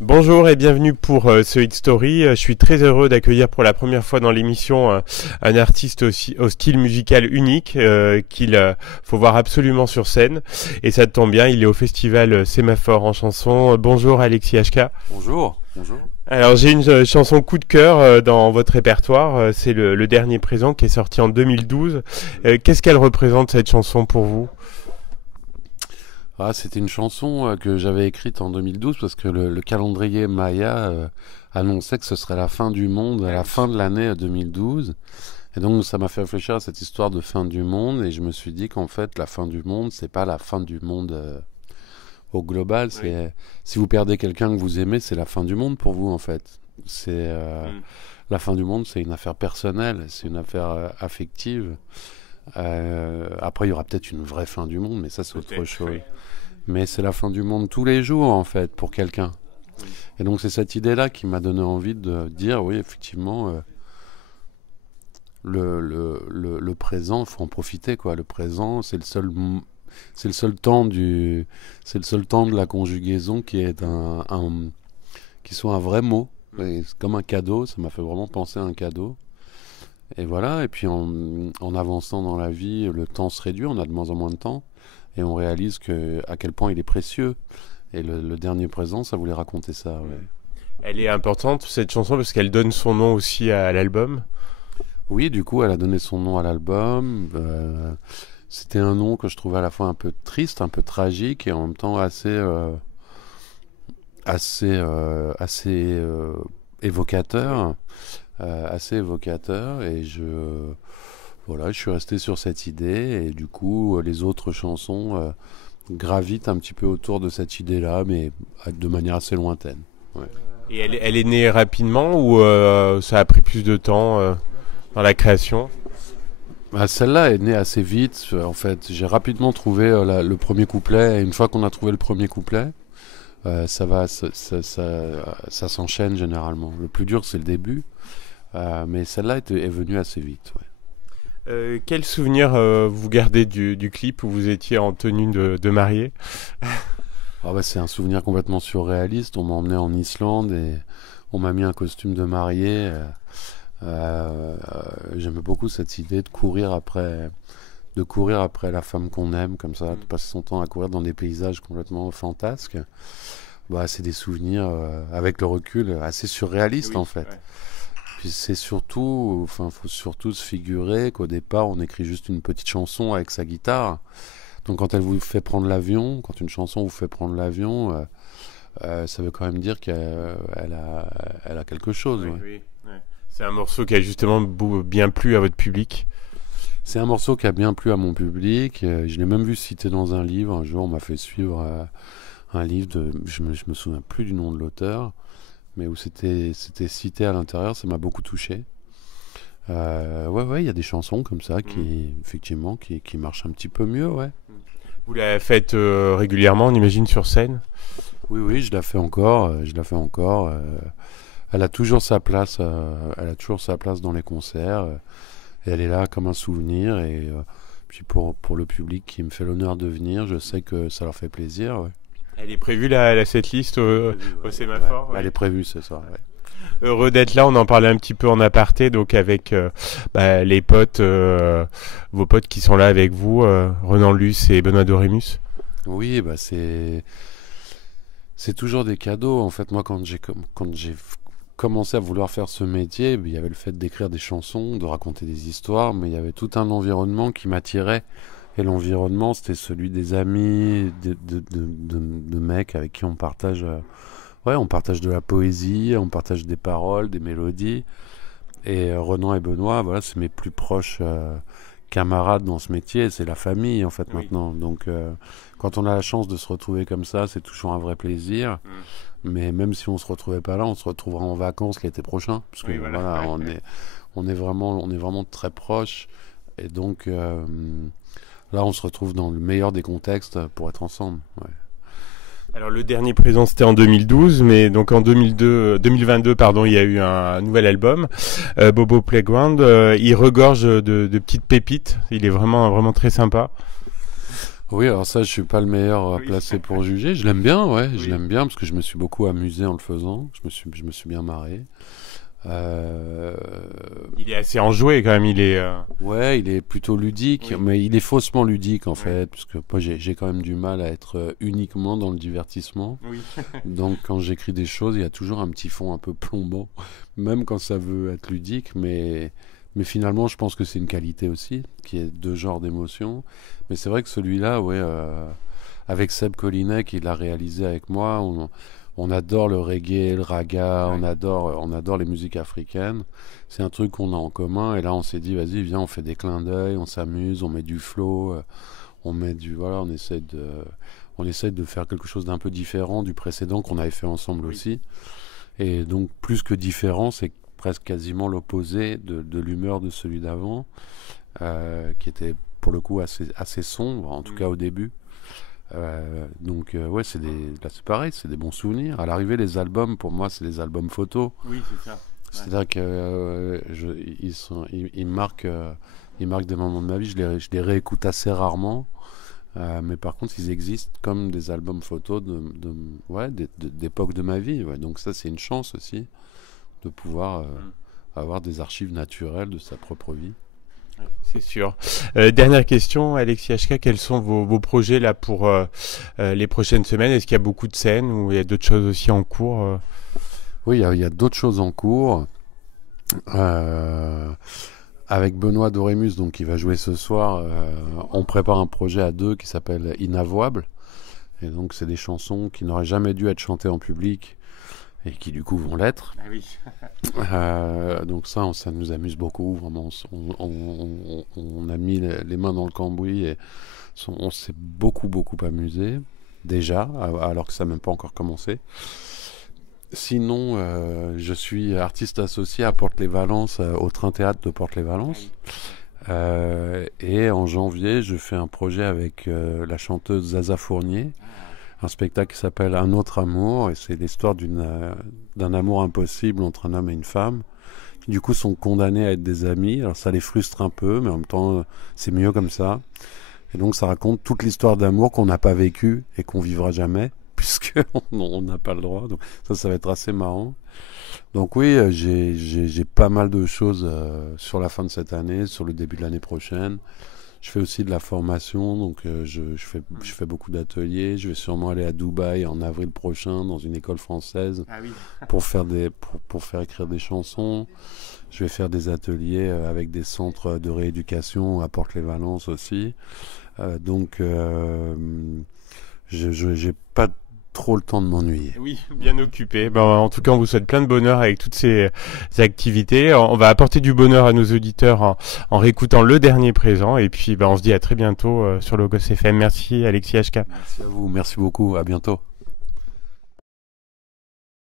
Bonjour et bienvenue pour ce Hit Story. Je suis très heureux d'accueillir pour la première fois dans l'émission un artiste au style musical unique qu'il faut voir absolument sur scène. Et ça tombe bien, il est au festival Sémaphore en chanson. Bonjour Alexis HK. Bonjour, bonjour. Alors j'ai une chanson coup de cœur dans votre répertoire. C'est le dernier présent qui est sorti en 2012. Qu'est-ce qu'elle représente cette chanson pour vous ? Ah, c'était une chanson que j'avais écrite en 2012 parce que le calendrier Maya annonçait que ce serait la fin du monde à la fin de l'année 2012. Et donc ça m'a fait réfléchir à cette histoire de fin du monde et je me suis dit qu'en fait la fin du monde, c'est pas la fin du monde au global. C'est si vous perdez quelqu'un que vous aimez, c'est la fin du monde pour vous en fait. C'est la fin du monde, c'est une affaire personnelle, c'est une affaire affective. Après, il y aura peut-être une vraie fin du monde, mais ça, c'est autre chose. Oui. Mais c'est la fin du monde tous les jours, en fait, pour quelqu'un. Oui. Et donc, c'est cette idée-là qui m'a donné envie de dire, oui, effectivement, le présent, il faut en profiter, quoi. Le présent, c'est le seul temps c'est le seul temps de la conjugaison qui est qui soit un vrai mot. Et c'est comme un cadeau, ça m'a fait vraiment penser à un cadeau. Et voilà, et puis en avançant dans la vie, le temps se réduit, on a de moins en moins de temps, et on réalise à quel point il est précieux. Et le dernier présent, ça voulait raconter ça. Ouais. Elle est importante, cette chanson, parce qu'elle donne son nom aussi à l'album. Oui, du coup, elle a donné son nom à l'album. C'était un nom que je trouvais à la fois un peu triste, un peu tragique, et en même temps assez évocateur. Assez évocateur et voilà, je suis resté sur cette idée et du coup les autres chansons gravitent un petit peu autour de cette idée-là mais de manière assez lointaine. Ouais. Et elle est née rapidement ou ça a pris plus de temps dans la création ? Celle-là est née assez vite. En fait, j'ai rapidement trouvé le premier couplet et une fois qu'on a trouvé le premier couplet, ça s'enchaîne généralement. Le plus dur, c'est le début. Mais celle-là est venue assez vite. Ouais. Quel souvenir vous gardez du clip où vous étiez en tenue de mariée ? C'est un souvenir complètement surréaliste. On m'a emmené en Islande et on m'a mis un costume de mariée. J'aimais beaucoup cette idée de courir après la femme qu'on aime, comme ça, de passer son temps à courir dans des paysages complètement fantasques. C'est des souvenirs, avec le recul, assez surréalistes en fait. Ouais. Puis c'est surtout, faut surtout se figurer qu'au départ, on écrit juste une petite chanson avec sa guitare. Donc quand elle vous fait prendre l'avion, quand une chanson vous fait prendre l'avion, ça veut quand même dire qu'elle a quelque chose. Oui, ouais. Oui, ouais. C'est un morceau qui a justement bien plu à votre public. C'est un morceau qui a bien plu à mon public. Je l'ai même vu cité dans un livre. Un jour, on m'a fait suivre un livre je me souviens plus du nom de l'auteur. Mais où c'était cité à l'intérieur, ça m'a beaucoup touché. Il y a des chansons comme ça qui marchent un petit peu mieux, ouais. Vous la faites régulièrement, on imagine, sur scène ? Oui, je la fais encore. Elle a toujours sa place. Dans les concerts. Et elle est là comme un souvenir. Et puis pour le public qui me fait l'honneur de venir, je sais que ça leur fait plaisir, ouais. Elle est prévue la setlist au Sémaphore ? Ouais. Elle est prévue, c'est ça. Ouais. Heureux d'être là, on en parlait un petit peu en aparté, donc avec les potes, vos potes qui sont là avec vous, Renan Luce et Benoît Dorémus. Oui, c'est toujours des cadeaux. En fait, moi, quand j'ai commencé à vouloir faire ce métier, il y avait le fait d'écrire des chansons, de raconter des histoires, mais il y avait tout un environnement qui m'attirait. Et l'environnement, c'était celui des amis, de mecs avec qui on partage de la poésie, on partage des paroles, des mélodies. Et Renan et Benoît, voilà, c'est mes plus proches camarades dans ce métier, c'est la famille en fait maintenant. Donc quand on a la chance de se retrouver comme ça, c'est toujours un vrai plaisir. Mais même si on se retrouvait pas là, on se retrouvera en vacances l'été prochain, parce que on est vraiment très proches. Et donc là, on se retrouve dans le meilleur des contextes pour être ensemble. Ouais. Alors le dernier présent c'était en 2012, mais donc en 2022 pardon, il y a eu un nouvel album, Bobo Playground. Il regorge de petites pépites. Il est vraiment très sympa. Oui, alors ça, je suis pas le meilleur Oui. placé pour juger. Je l'aime bien, ouais, je Oui. l'aime bien parce que je me suis beaucoup amusé en le faisant. Je me suis bien marré. Euh, Il est assez enjoué quand même, il est... Ouais, il est plutôt ludique, Oui. mais il est faussement ludique en Oui. fait, parce que moi j'ai quand même du mal à être uniquement dans le divertissement. Oui. Donc quand j'écris des choses, il y a toujours un petit fond un peu plombant, même quand ça veut être ludique, mais finalement je pense que c'est une qualité aussi, qui est deux genres d'émotions. Mais c'est vrai que celui-là, ouais, avec Seb Collinet qui l'a réalisé avec moi, on adore le reggae, le raga, Ouais. on adore les musiques africaines. C'est un truc qu'on a en commun. Et là, on s'est dit, vas-y, viens, on fait des clins d'œil, on s'amuse, on met du flow, on met du, voilà, on essaie de faire quelque chose d'un peu différent du précédent qu'on avait fait ensemble Oui. aussi. Et donc, plus que différent, c'est presque quasiment l'opposé de l'humeur de celui d'avant, qui était pour le coup assez sombre, en tout cas au début. Ouais, là c'est pareil, c'est des bons souvenirs. À l'arrivée, les albums, pour moi, c'est des albums photos. Oui, c'est ça. Ouais. C'est-à-dire que ils marquent des moments de ma vie. Je les réécoute assez rarement, mais par contre, ils existent comme des albums photos ouais, d'époque de ma vie. Ouais. Donc ça, c'est une chance aussi de pouvoir Mm. avoir des archives naturelles de sa propre vie. C'est sûr. Dernière question, Alexis HK, quels sont vos projets là pour les prochaines semaines? Est-ce qu'il y a beaucoup de scènes ou il y a d'autres choses aussi en cours Oui, il y a d'autres choses en cours. Euh, Avec Benoît Dorémus, donc qui va jouer ce soir, on prépare un projet à deux qui s'appelle Inavouable. Et donc c'est des chansons qui n'auraient jamais dû être chantées en public et qui du coup vont l'être. Ah oui. Donc ça nous amuse beaucoup. Vraiment, on a mis les mains dans le cambouis et on s'est beaucoup amusé déjà, alors que ça n'a même pas encore commencé. Sinon, je suis artiste associé à Porte-les-Valences, au Train Théâtre de Porte-les-Valences. Et en janvier, je fais un projet avec la chanteuse Zaza Fournier, un spectacle qui s'appelle Un autre amour, et c'est l'histoire d'un amour impossible entre un homme et une femme, qui du coup sont condamnés à être des amis. Alors ça les frustre un peu, mais en même temps, c'est mieux comme ça. Et donc ça raconte toute l'histoire d'amour qu'on n'a pas vécue et qu'on vivra jamais, puisqu'on n'a pas le droit. Donc ça va être assez marrant. Donc oui, j'ai pas mal de choses sur la fin de cette année, sur le début de l'année prochaine. Je fais aussi de la formation, donc je fais beaucoup d'ateliers. Je vais sûrement aller à Dubaï en avril prochain dans une école française Ah oui. pour faire écrire des chansons. Je vais faire des ateliers avec des centres de rééducation à Porte-les-Valences aussi. J'ai pas trop le temps de m'ennuyer. Oui, bien occupé. Ben, en tout cas, on vous souhaite plein de bonheur avec toutes ces activités. On va apporter du bonheur à nos auditeurs en réécoutant le dernier présent. Et puis, ben, on se dit à très bientôt sur Logos FM. Merci, Alexis HK. Merci à vous, merci beaucoup, à bientôt.